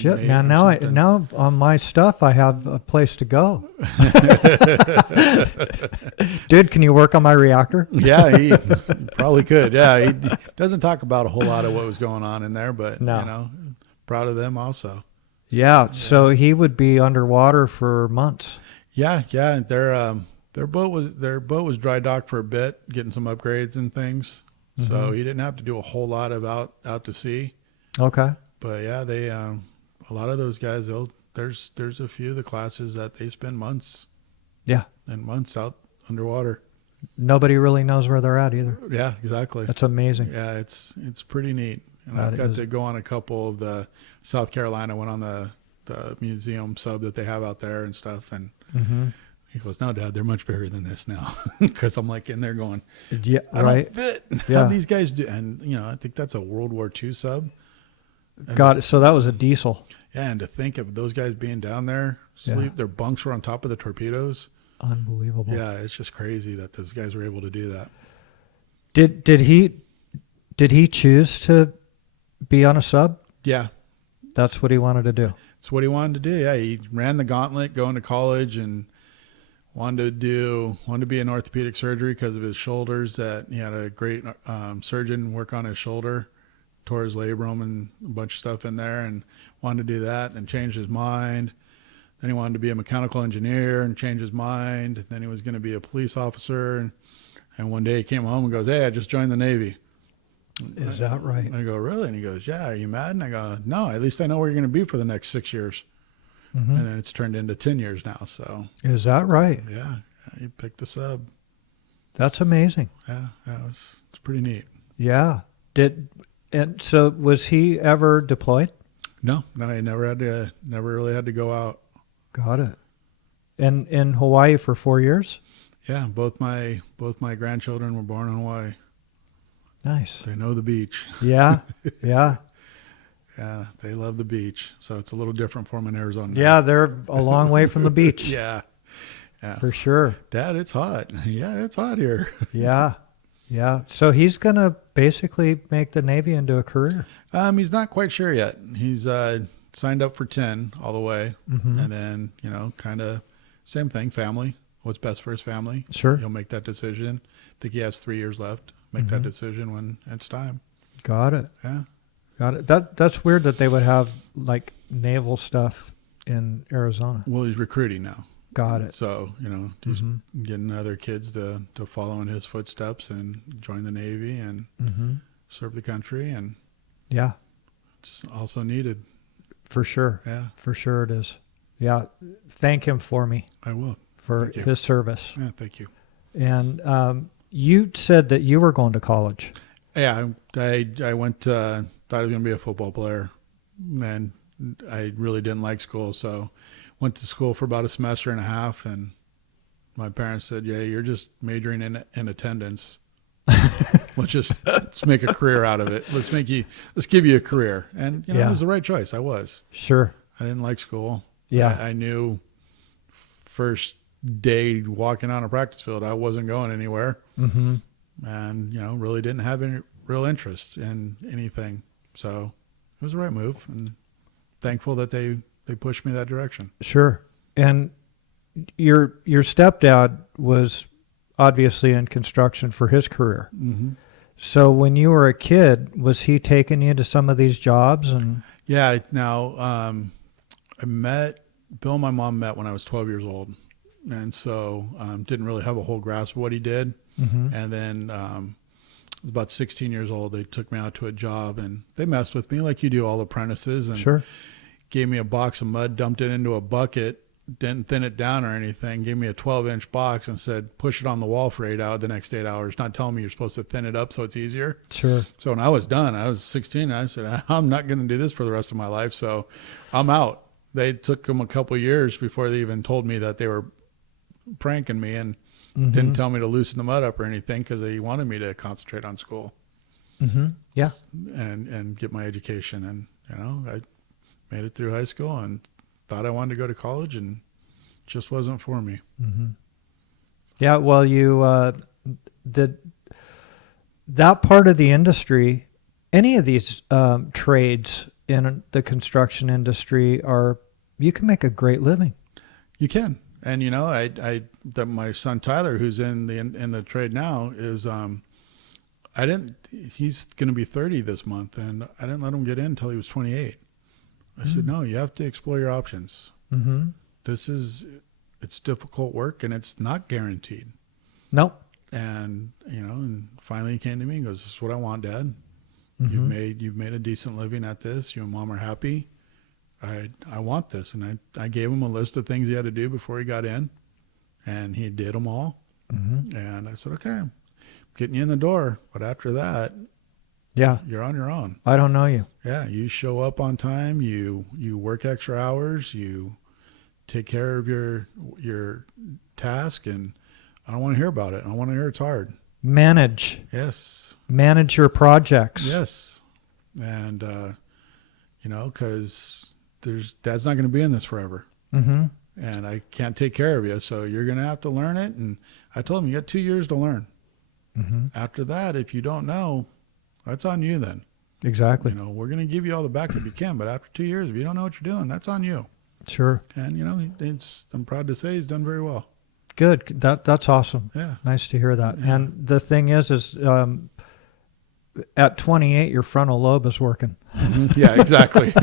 Shit, man! Now on my stuff, I have a place to go. Dude, can you work on my reactor? Yeah, he probably could. Yeah, he doesn't talk about a whole lot of what was going on in there, but No. proud of them also. So he would be underwater for months. Yeah. Their boat was dry docked for a bit, getting some upgrades and things. So he didn't have to do a whole lot of out to sea. Okay. But yeah, they a lot of those guys, there's a few of the classes that they spend months. Yeah. And months out underwater. Nobody really knows where they're at either. Yeah, exactly. That's amazing. Yeah, it's pretty neat. And That I've got is. to go on a couple of the South Carolina, went on the museum sub that they have out there and stuff. And he goes, "No, Dad, they're much bigger than this now." Because I'm like in there going, Yeah, I right. don't fit. Yeah. How these guys do? And I think that's a World War II sub. And Got it. So that was a diesel. Yeah, and to think of those guys being down there, their bunks were on top of the torpedoes. Unbelievable. Yeah, it's just crazy that those guys were able to do that. Did he choose to be on a sub? Yeah. That's what he wanted to do. That's what he wanted to do. Yeah, he ran the gauntlet going to college and wanted to be in orthopedic surgery because of his shoulders. That he had a great surgeon work on his shoulder, tore his labrum and a bunch of stuff in there, and wanted to do that. Then changed his mind. Then he wanted to be a mechanical engineer and changed his mind. Then he was going to be a police officer. And one day he came home and goes, "Hey, I just joined the Navy." Is that right? I go, "Really?" And he goes, "Yeah, are you mad?" And I go, "No, at least I know where you're going to be for the next 6 years." And then it's turned into 10 years now. So Is that right? yeah, he picked a sub. That's amazing. Yeah, it's pretty neat. Yeah. And so was he ever deployed? No, he never really had to go out. Got it. And in Hawaii for 4 years? Yeah, both my grandchildren were born in Hawaii. Nice. They know the beach. Yeah. Yeah. Yeah, they love the beach. So it's a little different for them in Arizona. Yeah, they're a long way from the beach. Yeah. For sure. Dad, it's hot. Yeah, it's hot here. Yeah. Yeah. So he's going to basically make the Navy into a career. He's not quite sure yet. He's signed up for 10 all the way. And then, kind of same thing, family. What's best for his family. Sure. He'll make that decision. I think he has 3 years left. Make that decision when it's time. Got it. Yeah. Got it. That's weird that they would have like naval stuff in Arizona. Well, he's recruiting now. Got it. So, he's getting other kids to follow in his footsteps and join the Navy and serve the country. And yeah, it's also needed. For sure. Yeah. For sure it is. Yeah. Thank him for me. I will. For his service. Yeah, thank you. And you said that you were going to college. Yeah, I went thought I was going to be a football player, and I really didn't like school, so went to school for about a semester and a half, and my parents said, "Yeah, you're just majoring in attendance. Let's make a career out of it. Let's give you a career." And it was the right choice. I was. Sure. I didn't like school. Yeah. I knew first day walking on a practice field, I wasn't going anywhere. And really didn't have any real interest in anything. So it was the right move, and thankful that they pushed me that direction. Sure. And your stepdad was obviously in construction for his career. So when you were a kid, was he taking you to some of these jobs? And yeah. Now I met Bill and my mom met when I was 12 years old, and so didn't really have a whole grasp of what he did. And then I was about 16 years old. They took me out to a job, and they messed with me like you do all apprentices, and sure. Gave me a box of mud, dumped it into a bucket, didn't thin it down or anything, gave me a 12-inch box and said, push it on the wall for the next 8 hours, not telling me you're supposed to thin it up so it's easier. Sure. So when I was done, I was 16, I said, I'm not going to do this for the rest of my life, so I'm out. They took them a couple of years before they even told me that they were pranking me, and didn't tell me to loosen the mud up or anything because they wanted me to concentrate on school. Yeah. And get my education. And, I made it through high school and thought I wanted to go to college, and just wasn't for me. Yeah. Well, you, that part of the industry, any of these trades, in the construction industry you can make a great living. You can. And you know, my son Tyler, who's in the trade now, is he's going to be 30 this month, and I didn't let him get in until he was 28. I said, no, you have to explore your options. Mm-hmm. It's difficult work, and it's not guaranteed. Nope. And you know, and finally he came to me and goes, "This is what I want, Dad. Mm-hmm. You've made a decent living at this. You and Mom are happy. I want this." And I gave him a list of things he had to do before he got in, and he did them all. Mm-hmm. And I said, "Okay, I'm getting you in the door, but after that, Yeah. you're on your own. I don't know you. Yeah, you show up on time. You work extra hours. You take care of your task, and I don't want to hear about it. I want to hear it's hard." Manage your projects. Yes. And, you know, because Dad's not going to be in this forever. Mm-hmm. And I can't take care of you. So you're going to have to learn it. And I told him, you got 2 years to learn. Mm-hmm. After that, if you don't know, that's on you then. Exactly. You know, we're going to give you all the backup you can. But after 2 years, if you don't know what you're doing, that's on you. Sure. And, you know, I'm proud to say he's done very well. Good. That's awesome. Yeah. Nice to hear that. Yeah. And the thing is at 28, your frontal lobe is working. Yeah, exactly.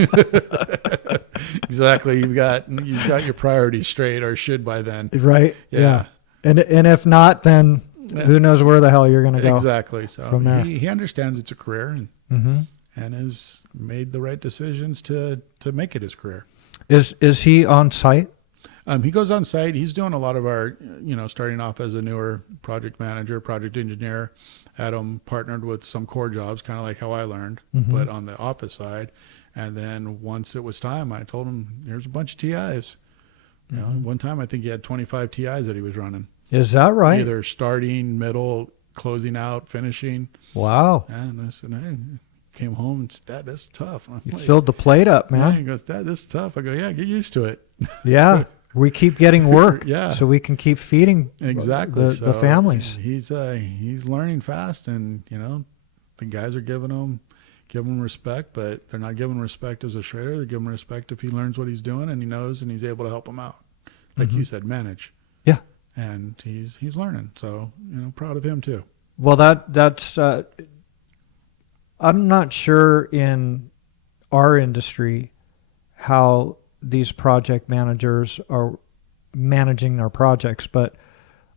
Exactly. You've got your priorities straight, or should by then. Right. Yeah. And if not, then who knows where the hell you're going to go. Exactly. So from there. he understands it's a career, and Mm-hmm. and has made the right decisions to make it his career. Is he on site? He goes on site. He's doing a lot of our, you know, starting off as a newer project manager, project engineer. Adam partnered with some core jobs, kind of like how I learned, Mm-hmm. but on the office side. And then once it was time, I told him, "Here's a bunch of TIs." You know, one time I think he had 25 TIs that he was running. Is that right? Either starting, middle, closing out, finishing. Wow. And I said, "Hey," came home and said, "Dad, that's tough." I'm You like, filled the plate up, "Yeah." man. He goes, "Dad, this is tough." I go, "Yeah, get used to it." Yeah. We keep getting work. Yeah. So we can keep feeding Exactly. the families. He's learning fast, and you know, the guys are giving him respect, but they're not giving respect as a Schrader. They're giving respect if he learns what he's doing and he knows and he's able to help him out. Like Mm-hmm. you said, manage. Yeah. And he's learning. So, you know, proud of him too. Well, that's I'm not sure in our industry how these project managers are managing their projects, but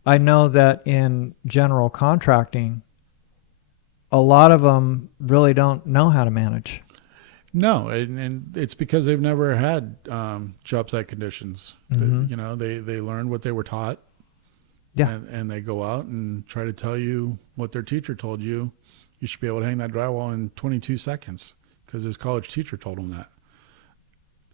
I know that in general contracting, a lot of them really don't know how to manage. No, and it's because they've never had job site conditions. Mm-hmm. You know, they learned what they were taught. Yeah. And they go out and try to tell you what their teacher told you. You should be able to hang that drywall in 22 seconds because his college teacher told them that.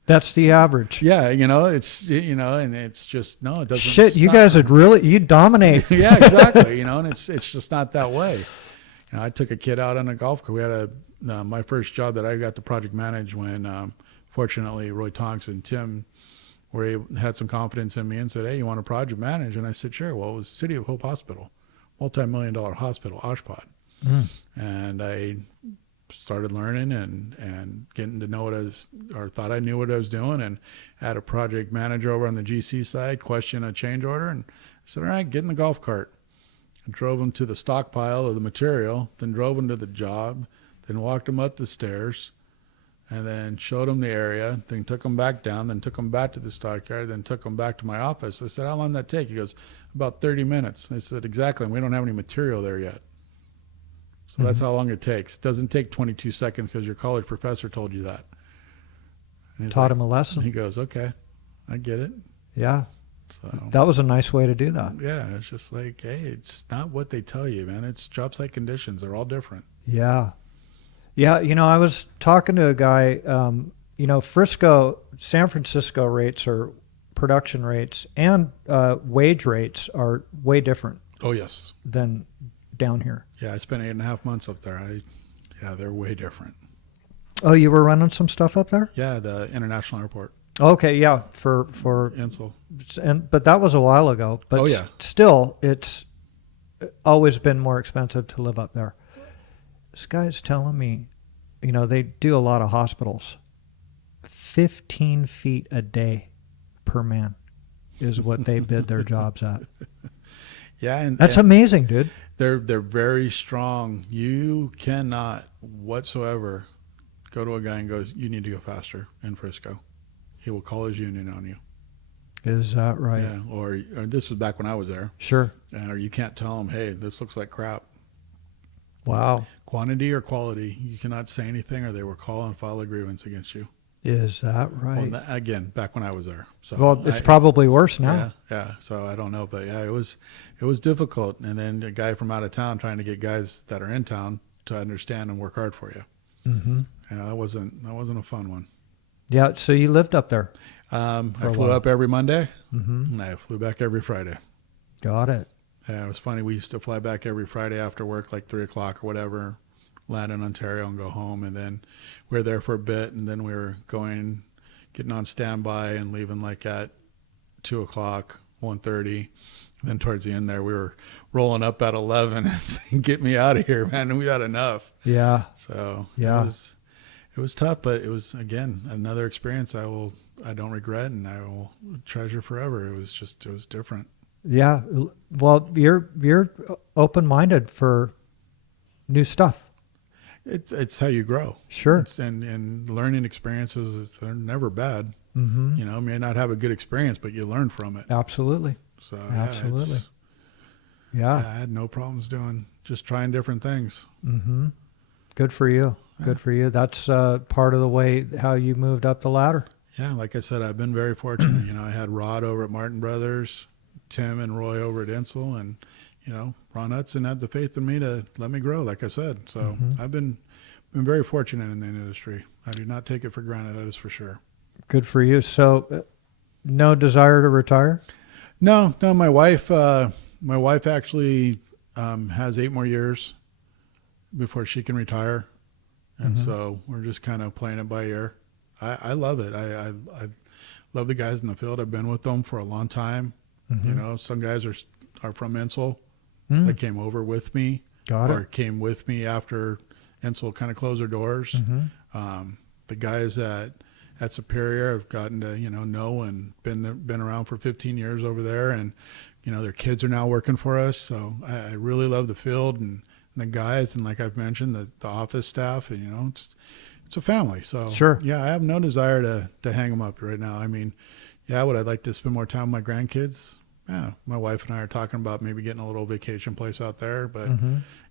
That's the average. Yeah, you know, it's, you know, and it's just, no, it doesn't. Shit, you guys you dominate. Yeah, exactly. You know, and it's just not that way. You know, I took a kid out on a golf course. We had my first job that I got to project manage when, fortunately, Roy Tonks and Tim had some confidence in me and said, "Hey, you want to project manage?" And I said, "Sure." Well, it was City of Hope Hospital, multi-million-dollar hospital, Oshpod. Mm. And I started learning and getting to know or thought I knew what I was doing, and had a project manager over on the GC side question a change order, and I said, "All right, get in the golf cart." I drove him to the stockpile of the material, then drove him to the job, then walked him up the stairs, and then showed him the area, then took him back down, then took him back to the stockyard, then took him back to my office. I said, "How long did that take?" He goes, "About 30 minutes. I said, "Exactly, and we don't have any material there yet." So that's how long it takes. It doesn't take 22 seconds because your college professor told you that. Taught him a lesson. He goes, "Okay, I get it." Yeah. So That was a nice way to do that. yeah, it's just like, hey, it's not what they tell you, man. It's job site conditions. They're all different. Yeah. Yeah, you know, I was talking to a guy, you know, San Francisco rates or production rates and wage rates are way different Oh, yes. than down here. Yeah, I spent 8.5 months up there. They're way different. Oh, you were running some stuff up there? Yeah, the international airport. Okay, yeah, for Insel. but that was a while ago. But Oh, yeah. still, it's always been more expensive to live up there. This guy's telling me, you know, they do a lot of hospitals, 15 feet a day per man is what they bid their jobs at. Yeah, and That's amazing, dude. they're very strong. You cannot whatsoever go to a guy and go, "You need to go faster" in Frisco. He will call his union on you. Is that right? Yeah, or this was back when I was there. Sure. Or you can't tell them, "Hey, this looks like crap." Wow. Quantity or quality, you cannot say anything, or they will call and file a grievance against you. Is that Well, right? again, back when I was there. So Well, it's probably worse now. yeah. So I don't know, but yeah, it was difficult. And then a guy from out of town trying to get guys that are in town to understand and work hard for you. Mm-hmm. Yeah, that wasn't a fun one. Yeah. So you lived up there. I a flew while. up every Monday, Mm-hmm. and I flew back every Friday. Got it. Yeah, it was funny. We used to fly back every Friday after work, like 3:00 or whatever, land in Ontario and go home. And then we were there for a bit, and then we were getting on standby and leaving like at 2:00, 1:30. Then towards the end there, we were rolling up at 11 and saying, "Get me out of here, man. We got enough." Yeah. So Yeah. it was tough, but it was, again, another experience I don't regret and I will treasure forever. It was different. Yeah. Well, you're open-minded for new stuff. It's how you grow. Sure. And learning experiences, they're never bad. Mm-hmm. You know, may not have a good experience, but you learn from it. Absolutely. So Absolutely. yeah, Yeah. I had no problems just trying different things. Mm-hmm. Good for you. Good for you. That's part of the way how you moved up the ladder. Yeah, like I said, I've been very fortunate. You know, I had Rod over at Martin Brothers, Tim and Roy over at Insel, and, you know, Ron Hudson had the faith in me to let me grow, like I said. So I've been very fortunate in the industry. I do not take it for granted, that is for sure. Good for you. So, no desire to retire? No, my wife actually has 8 more years before she can retire. And so we're just kind of playing it by ear. I love it. I love the guys in the field. I've been with them for a long time. You know, some guys are from Insel that came over with me. Got or it. came with me after Insel kind of closed their doors. The guys at Superior have gotten to know and been around for 15 years over there, and their kids are now working for us. So I really love the field and the guys, and like I've mentioned, the office staff, and it's a family. So Sure. Yeah, I have no desire to hang them up right now. I mean, yeah, would I like to spend more time with my grandkids? Yeah, my wife and I are talking about maybe getting a little vacation place out there, but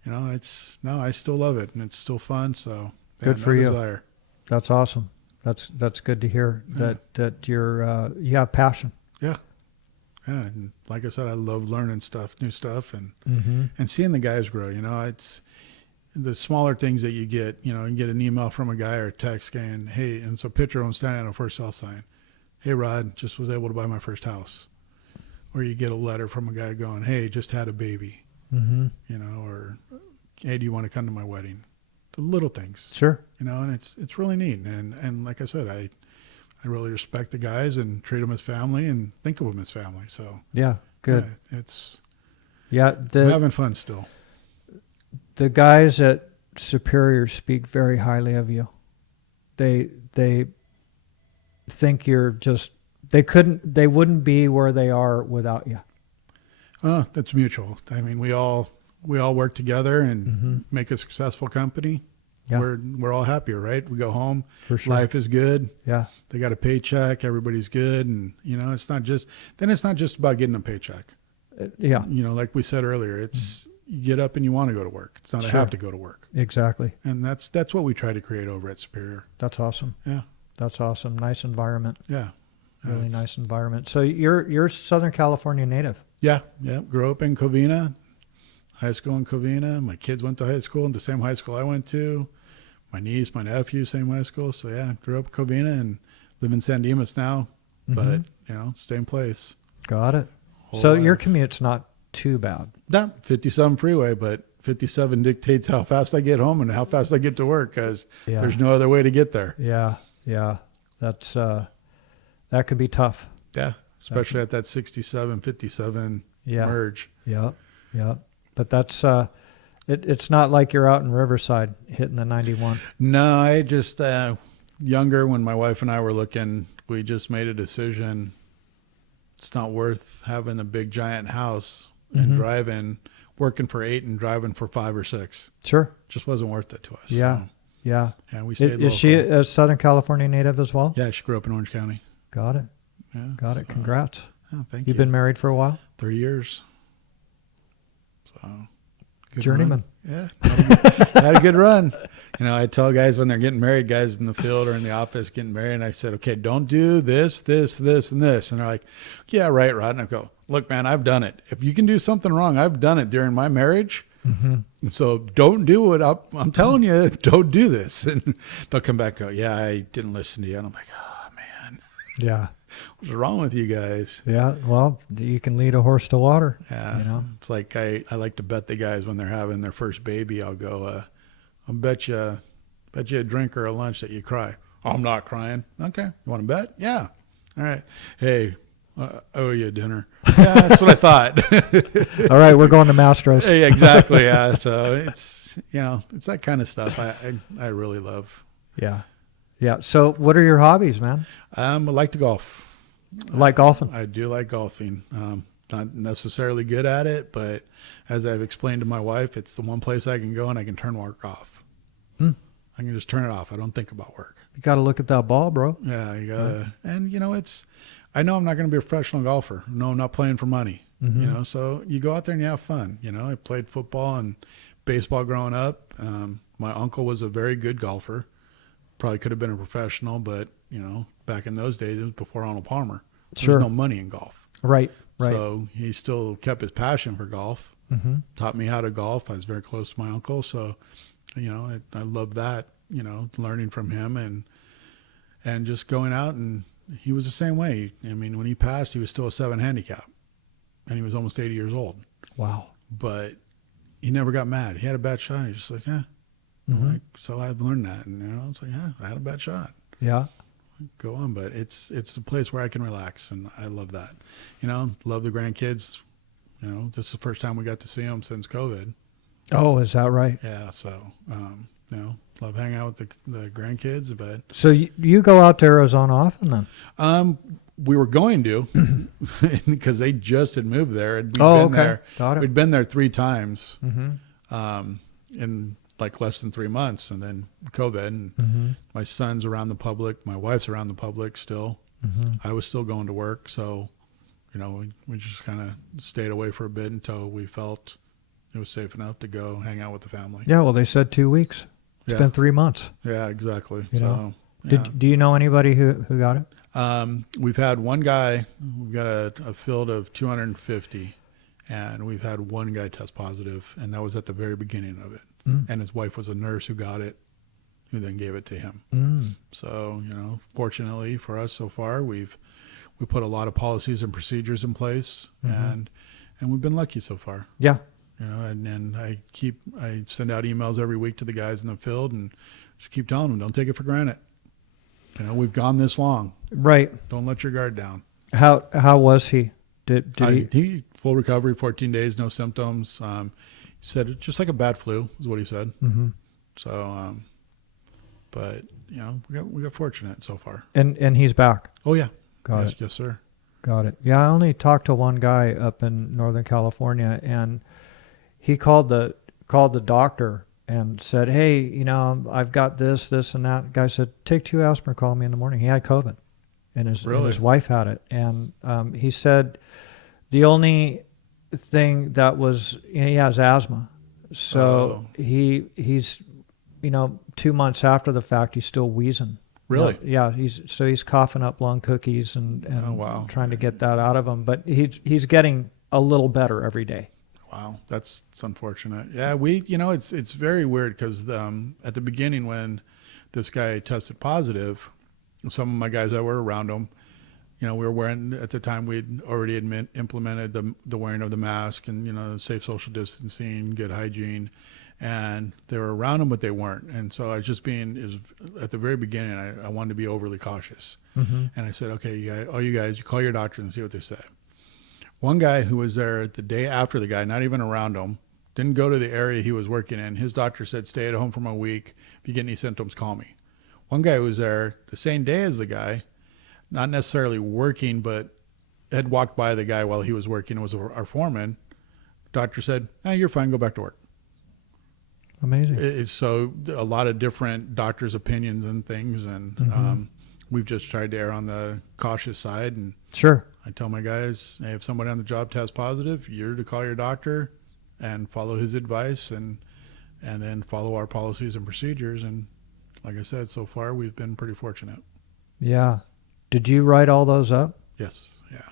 I still love it and it's still fun. So yeah, Good for no you. desire. That's awesome. That's good to hear that you have passion. Yeah. Yeah. And like I said, I love learning new stuff and Mm-hmm. seeing the guys grow. It's the smaller things that you get. You get an email from a guy or a text saying, "Hey," and it's a picture of him standing on a for sale sign. "Hey, Rod, just was able to buy my first house." Or you get a letter from a guy going, "Hey, just had a baby," Mm-hmm. or, "Hey, do you want to come to my wedding?" The little things, Sure. and it's really neat. And like I said, I really respect the guys and treat them as family and think of them as family. So Yeah. Good. Yeah, Yeah. I'm having fun still. The guys at Superior speak very highly of you. They think you're just, they wouldn't be where they are without you. That's mutual. I mean, we all work together and make a successful company. Yeah. We're all happier, right? We go home, For sure. life is good. Yeah. They got a paycheck, everybody's good, and it's not just about getting a paycheck. Yeah. Like we said earlier, it's you get up and you want to go to work. It's not Sure. a have to go to work. Exactly. And that's what we try to create over at Superior. That's awesome. Yeah. That's awesome. Nice environment. Yeah. Really nice environment. So you're Southern California native. Yeah. Grew up in Covina, high school in Covina. My kids went to high school in the same high school I went to. My niece, my nephew, same high school. So yeah, grew up in Covina and live in San Dimas now, but same place. Got it. Whole So your life. commute's not too bad. Not 57 freeway, but 57 dictates how fast I get home and how fast I get to work because Yeah. there's no other way to get there. Yeah. Yeah. That's that could be tough. Yeah, especially at that 67, 57 Yeah. merge. Yeah. Yeah. But that's it's not like you're out in Riverside hitting the 91. No, I just younger, when my wife and I were looking, we just made a decision. It's not worth having a big giant house and driving, working for 8 and driving for 5 or 6. Sure. Just wasn't worth it to us. Yeah. So, Yeah. and we stayed local. Is she a Southern California native as well? Yeah, she grew up in Orange County. Got it. Yeah, Got it. Congrats. Oh, thank You've you. been married for a while? 30 years. So, good Journeyman. run. Yeah, had a good run. You know, I tell guys when they're getting married, guys in the field or in the office getting married, and I said, okay, don't do this, this, this, and this. And they're like, yeah, right, Rod. And I go, look, man, I've done it. If you can do something wrong, I've done it during my marriage. And so don't do it. I'm telling you, don't do this. And they'll come back and go, yeah, I didn't listen to you. And I'm like, oh, man. Yeah. What's wrong with you guys? Yeah. Well, you can lead a horse to water. Yeah. You know? It's like I like to bet the guys when they're having their first baby. I'll go, I'll bet you a drink or a lunch that you cry. Oh, I'm not crying. Okay. You want to bet? Yeah. All right. Hey, I owe you a dinner. Yeah, that's what I thought. All right. We're going to Mastro's. Hey, exactly. Yeah. So it's, you know, it's that kind of stuff I really love. Yeah. Yeah. So what are your hobbies, man? I like to golf. Like golfing? I do like golfing. Not necessarily good at it, but as I've explained to my wife, it's the one place I can go and I can turn work off. I can just turn it off. I don't think about work. You got to look at that ball, bro. Yeah, you gotta. And you know, I know I'm not going to be a professional golfer. No, I'm not playing for money. You know, so you go out there and you have fun. You know, I played football and baseball growing up. My uncle was a very good golfer. Probably could have been a professional, but you know, back in those days, it was before Arnold Palmer. There was no money in golf. Right. Right. So he still kept his passion for golf. Taught me how to golf. I was very close to my uncle, so you know, I love that. You know, learning from him and just going out, and he was the same way. I mean, when he passed, he was still a 7 handicap, and he was almost 80 years old. Wow. But he never got mad. He had a bad shot. He's just like, yeah. Like, so I've learned that, and you know, it's like, yeah, I had a bad shot. Yeah. Go on, but it's a place where I can relax, and I love that. You know, love the grandkids. You know, this is the first time we got to see them since COVID. Oh, is that right? Yeah, so you know, love hanging out with the grandkids. But so you go out to Arizona often then? We were going to because they just had moved there, and we'd been there 3 times in like less than 3 months, and then COVID. And my son's around the public, my wife's around the public still. I was still going to work, so you know, we just kind of stayed away for a bit until we felt it was safe enough to go hang out with the family. Yeah, well, they said 2 weeks. It's been 3 months. Yeah, exactly. You so know? Do you know anybody who got it? We've had one guy. We've got a field of 250, and we've had one guy test positive, and that was at the very beginning of it. And his wife was a nurse who got it, who then gave it to him. So, you know, fortunately for us so far, we put a lot of policies and procedures in place, and we've been lucky so far. Yeah. You know, and I send out emails every week to the guys in the field and just keep telling them, don't take it for granted. You know, we've gone this long. Right. Don't let your guard down. How was he? Did he full recovery, 14 days, no symptoms. He said it's just like a bad flu is what he said. So, but you know, we got fortunate so far. And he's back. Oh yeah. Got it. Yes, sir. Got it. Yeah, I only talked to one guy up in Northern California, and he called the doctor and said, "Hey, you know, I've got this, and that." The guy said, "Take 2 aspirin. Call me in the morning." He had COVID, and his wife had it, and he said the only thing that was, you know, he has asthma, so he's you know, 2 months after the fact, he's still wheezing. Really? Yeah, he's coughing up lung cookies and trying to get that out of him, but he's getting a little better every day. Wow, that's unfortunate. Yeah, you know, it's very weird because at the beginning when this guy tested positive, some of my guys that were around him, you know, we were wearing, at the time we'd already implemented the wearing of the mask and, you know, safe social distancing, good hygiene, and they were around him, but they weren't. And so I was just at the very beginning, I wanted to be overly cautious. And I said, okay, all you guys, you call your doctor and see what they say. One guy who was there the day after the guy, not even around him, didn't go to the area he was working in. His doctor said, stay at home for a week. If you get any symptoms, call me. One guy was there the same day as the guy, not necessarily working, but had walked by the guy while he was working. It was our foreman. Doctor said, "You're fine. Go back to work." Amazing. So a lot of different doctors' opinions and things, and we've just tried to err on the cautious side. And Sure. I tell my guys, hey, if somebody on the job tests positive, you're to call your doctor and follow his advice, and then follow our policies and procedures. And like I said, so far we've been pretty fortunate. Yeah. Did you write all those up? Yes. Yeah.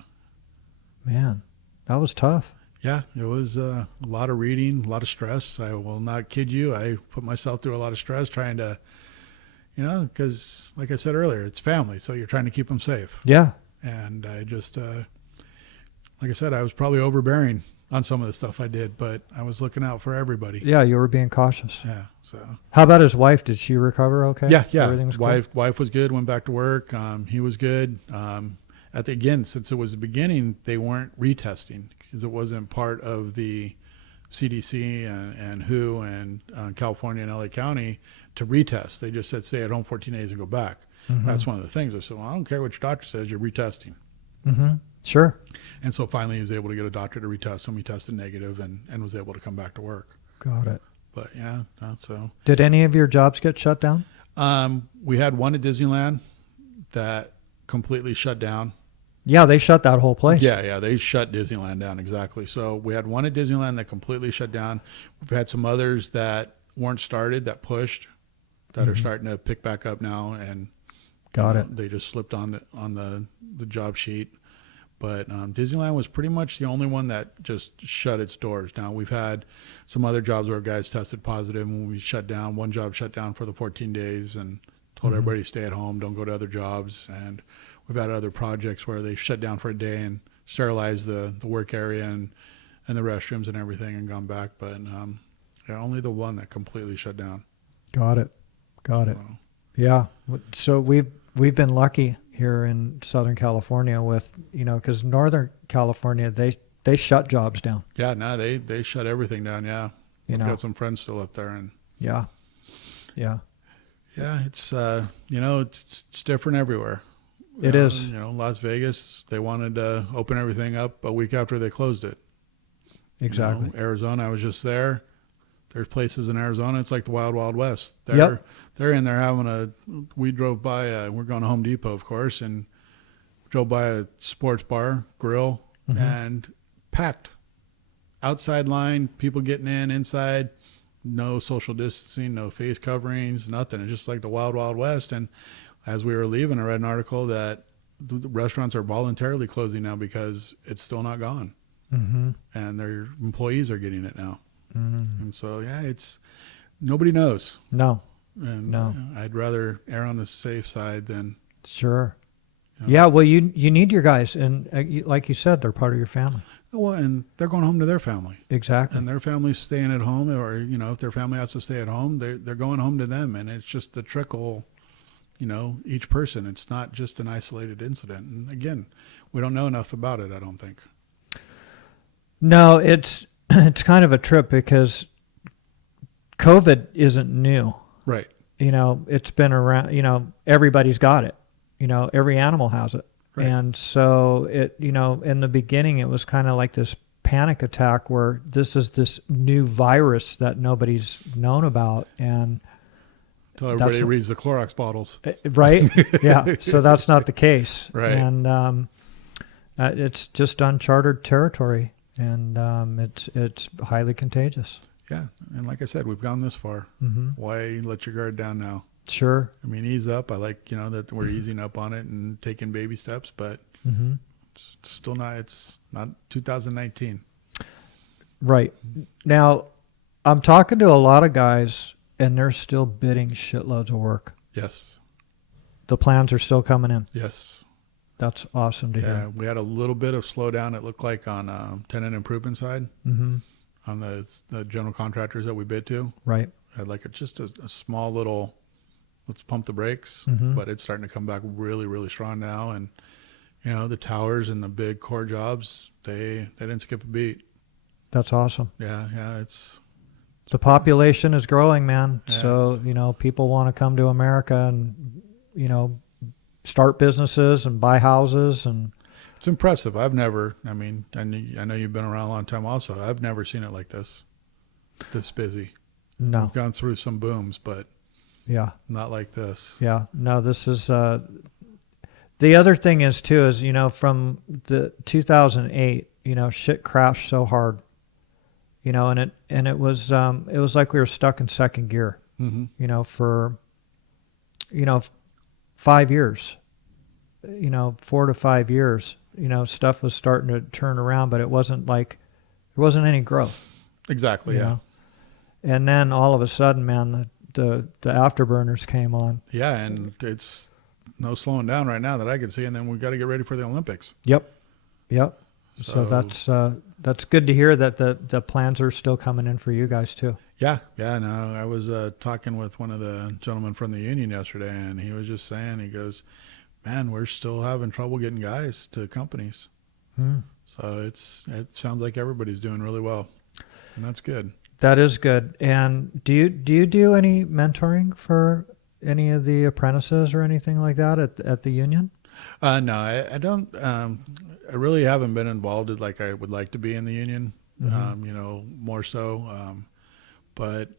Man, that was tough. Yeah, it was a lot of reading, a lot of stress. I will not kid you. I put myself through a lot of stress trying to, because like I said earlier, it's family. So you're trying to keep them safe. Yeah. And I just, like I said, I was probably overbearing on some of the stuff I did, but I was looking out for everybody. Yeah, you were being cautious. Yeah. So. How about his wife? Did she recover okay? Yeah. Everything was cool? Wife was good. Went back to work. He was good. Again, since it was the beginning, they weren't retesting because it wasn't part of the CDC and WHO and California and LA County to retest. They just said stay at home 14 days and go back. That's one of the things. I said, well, I don't care what your doctor says, you're retesting. Sure. And so finally he was able to get a doctor to retest him. He tested negative and was able to come back to work. Got it. But yeah, so. Did any of your jobs get shut down? We had one at Disneyland that completely shut down. Yeah, they shut that whole place. Yeah, they shut Disneyland down, exactly. So we had one at Disneyland that completely shut down. We've had some others that weren't started, that pushed, that are starting to pick back up now, and Got it. they just slipped on the job sheet. But Disneyland was pretty much the only one that just shut its doors. Now we've had some other jobs where guys tested positive when we shut down. One job shut down for the 14 days and told everybody to stay at home, don't go to other jobs. And we've had other projects where they shut down for a day and sterilized the work area and the restrooms and everything and gone back. But only the one that completely shut down. Got it. Yeah. So we've been lucky here in Southern California with, because Northern California, they shut jobs down. Yeah, no, they shut everything down. Yeah. I've got some friends still up there. And yeah. Yeah, it's, it's different everywhere. It is. Las Vegas, they wanted to open everything up a week after they closed it. Exactly. Arizona, I was just there. There's places in Arizona, it's like the Wild Wild West. They're in there we drove by, we're going to Home Depot, of course, and drove by a sports bar, grill, and packed. Outside line, people getting in, inside, no social distancing, no face coverings, nothing. It's just like the Wild Wild West. And as we were leaving, I read an article that the restaurants are voluntarily closing now because it's still not gone. And their employees are getting it now. And so, it's nobody knows. No. And No. I'd rather err on the safe side than. Sure. Yeah, well, you need your guys. And like you said, they're part of your family. Well, and they're going home to their family. Exactly. And their family's staying at home, or, if their family has to stay at home, they're going home to them. And it's just the trickle, each person. It's not just an isolated incident. And again, we don't know enough about it, I don't think. No, it's kind of a trip because COVID isn't new. Right. It's been around, everybody's got it. Every animal has it. Right. And so in the beginning, it was kind of like this panic attack where this is this new virus that nobody's known about. And until everybody reads the Clorox bottles. Right. Yeah. So that's not the case. Right. And it's just uncharted territory. And it's highly contagious. Yeah, and like I said, we've gone this far. Why let your guard down now? Sure. I mean, ease up. I like, that we're easing up on it and taking baby steps, but it's still not, it's not 2019. Right. Now, I'm talking to a lot of guys, and they're still bidding shitloads of work. Yes. The plans are still coming in. Yes. That's awesome to hear. We had a little bit of slowdown, it looked like, on tenant improvement side. On the general contractors that we bid to. Right. Had like just a small little, let's pump the brakes, but it's starting to come back really, really strong now. And, the towers and the big core jobs, they didn't skip a beat. That's awesome. Yeah, The population is growing, man. Yeah, So, people want to come to America and, start businesses and buy houses. And it's impressive. I know you've been around a long time also. I've never seen it like this busy. no, We've gone through some booms, but yeah, not like this. yeah. No, this is, the other thing is too, is, from the 2008, shit crashed so hard, and it was like we were stuck in second gear, for, 5 years, 4 to 5 years, stuff was starting to turn around, but it wasn't like, there wasn't any growth. Exactly. Yeah. And then all of a sudden, man, the afterburners came on. Yeah. And it's no slowing down right now that I can see. And then we got to get ready for the Olympics. Yep. So that's good to hear that the plans are still coming in for you guys too. Yeah. No, I was talking with one of the gentlemen from the union yesterday, and he was just saying, he goes, man, we're still having trouble getting guys to companies. So it sounds like everybody's doing really well, and that's good. That is good. And do you do any mentoring for any of the apprentices or anything like that at the union? No, I don't. I really haven't been involved like I would like to be in the union. More so. But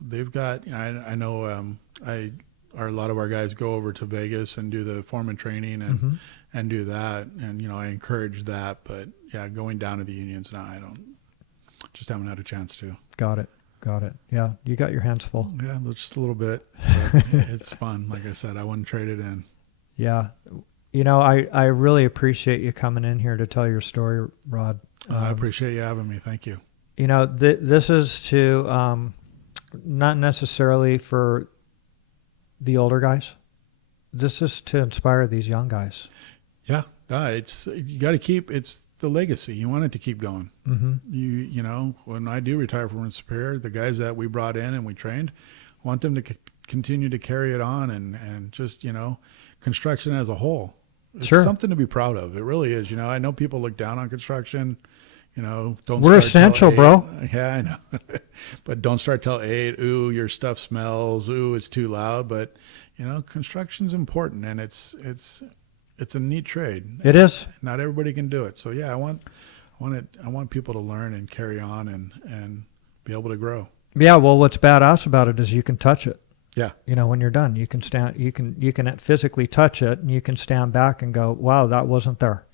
they've got. I know. A lot of our guys go over to Vegas and do the foreman training and do that, and I encourage that. But yeah, going down to the unions now, I don't. Just haven't had a chance to. Got it. Yeah, you got your hands full. Yeah, just a little bit. But it's fun. Like I said, I wouldn't trade it in. Yeah. I really appreciate you coming in here to tell your story, Rod. I appreciate you having me. Thank you. This is to not necessarily for the older guys. This is to inspire these young guys. Yeah, you got to keep. It's the legacy. You want it to keep going. When I do retire from Superior, the guys that we brought in and we trained, I want them to continue to carry it on and just construction as a whole. It's something to be proud of. It really is. I know people look down on construction. We're essential, bro. Yeah, I know. But don't start till 8. Ooh, your stuff smells. Ooh, it's too loud. But construction's important, and it's a neat trade. It is. Not everybody can do it. So yeah, I want people to learn and carry on and be able to grow. Yeah. Well, what's badass about it is you can touch it. Yeah. When you're done, you can stand. You can physically touch it, and you can stand back and go, "Wow, that wasn't there."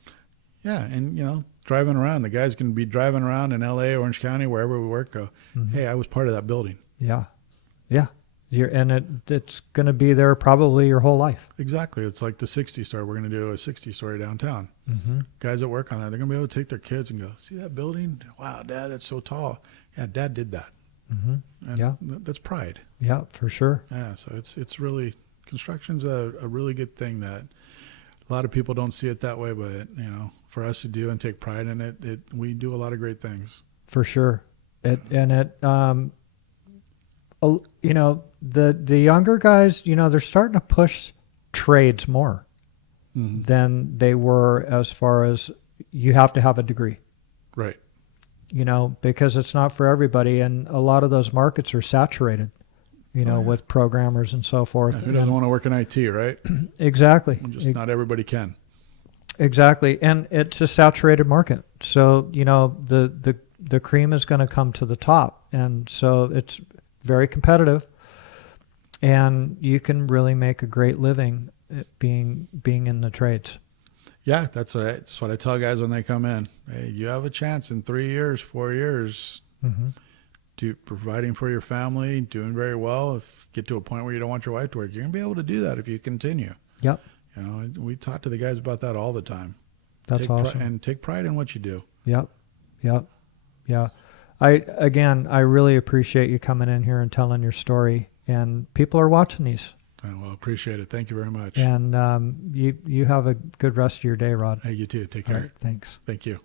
Yeah, and driving around, the guys can be driving around in L.A., Orange County, wherever we work. Go, hey, I was part of that building. Yeah. It's going to be there probably your whole life. Exactly. It's like the 60 story. We're going to do a 60 story downtown. Guys that work on that, they're going to be able to take their kids and go, see that building? Wow, Dad, that's so tall. Yeah, Dad did that. And that's pride. Yeah, for sure. Yeah, so it's really, construction's a really good thing that a lot of people don't see it that way, but for us to do and take pride in it, we do a lot of great things. For sure. The younger guys, they're starting to push trades more than they were as far as you have to have a degree. Right. Because it's not for everybody. And a lot of those markets are saturated, with programmers and so forth. Who doesn't want to work in IT, right? Exactly. Not everybody can. Exactly. And it's a saturated market. So, the cream is going to come to the top. And so it's very competitive. And you can really make a great living being in the trades. Yeah, that's what I tell guys when they come in. Hey, you have a chance in 3 years, 4 years to providing for your family, doing very well. If you get to a point where you don't want your wife to work, you're going to be able to do that if you continue. Yep. We talk to the guys about that all the time. That's awesome. And take pride in what you do. Yep. Yeah. I really appreciate you coming in here and telling your story. And people are watching these. Well, appreciate it. Thank you very much. And you have a good rest of your day, Rod. Hey, you too. Take care. All right, thanks. Thank you.